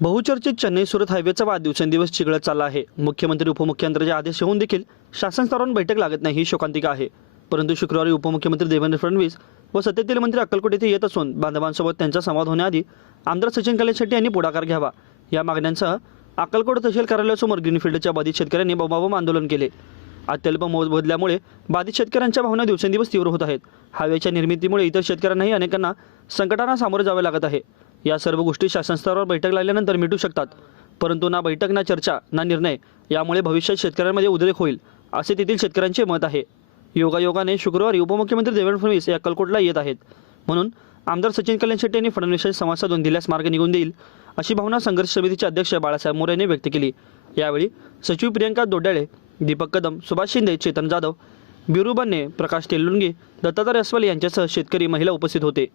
बहुचर्चित चेन्नई सुरत हायवेचा वाद दिवसेंदिवस चिघळत चालला आहे। मुख्यमंत्री उपमुख्यमंत्र्यांचे आदेश येऊन देखील शासन स्तरावरून बैठक लागत नाही ही शोकांतिका आहे। परंतु शुक्रवारी उपमुख्यमंत्री देवेंद्र फडणवीस व सत्तेतील मंत्री अक्कलकोट येथे येत असून बांधवांसोबत त्यांचा संवाद होण्याआधी आमदार सचिन कल्याण यांनी पुढाकार घ्यावा या मागण्यांसह अक्कलकोट तहसील कार्यालयासमोर ग्रीनफील्डच्या बाधित शेतकऱ्यांनी बोंबाबोंब आंदोलन केले। अत्यल्प मोबदल्यामुळे बाधित शेतकऱ्यांच्या भावना दिवसेंदिवस तीव्र होत आहेत। हायवेच्या निर्मितीमुळे इतर शेतकऱ्यांनाही अनेकांना संकटांना सामोरे जावे लागत आहे। या सर्व गोष्टी शासन स्तरावर बैठक लागल्यानंतर मिटू शकतात, परंतु ना बैठक ना चर्चा ना निर्णय यामुळे भविष्यात शेतकऱ्यांमध्ये उद्रेक होईल असे तेथील शेतकऱ्यांचे मत आहे। योगायोगाने शुक्रवारी उपमुख्यमंत्री देवेंद्र फडणवीस या अक्कलकोटला येत आहेत, म्हणून आमदार सचिन कल्याण यांनी फडणवीसांशी संवाद साधून दिल्यास मार्ग निघून देईल अशी भावना संघर्ष समितीचे अध्यक्ष बाळासाहेब मोरे यांनी व्यक्त केली। यावेळी सचिव प्रियंका दोड्याळे, दीपक कदम, सुभाष शिंदे, चेतन जाधव, बिरू बन्ने, प्रकाश तेलुंगी, दत्तात्रय अस्वल यांच्यासह शेतकरी महिला उपस्थित होते।